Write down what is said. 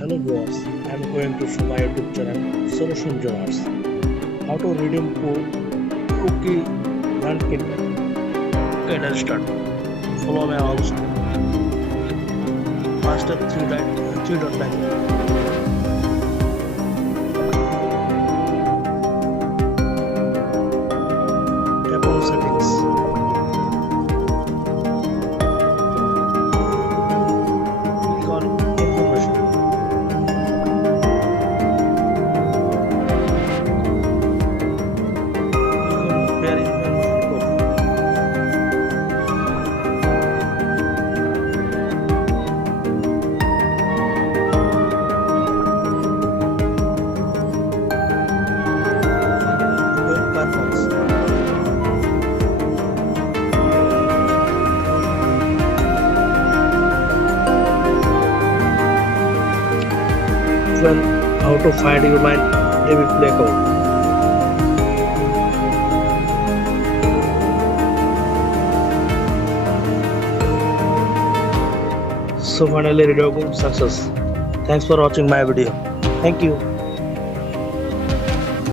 Hello viewers, I am going to show my YouTube channel Solution Journals. How to redeem cookie Grand Kingdom. Okay, let's start. Follow my all step. First step 3.9. Tap on settings. Click on information. Prepare information report. Web performance. Well, how to find your mind debit play account. So finally redeeming success. Thanks for watching my video. Thank you.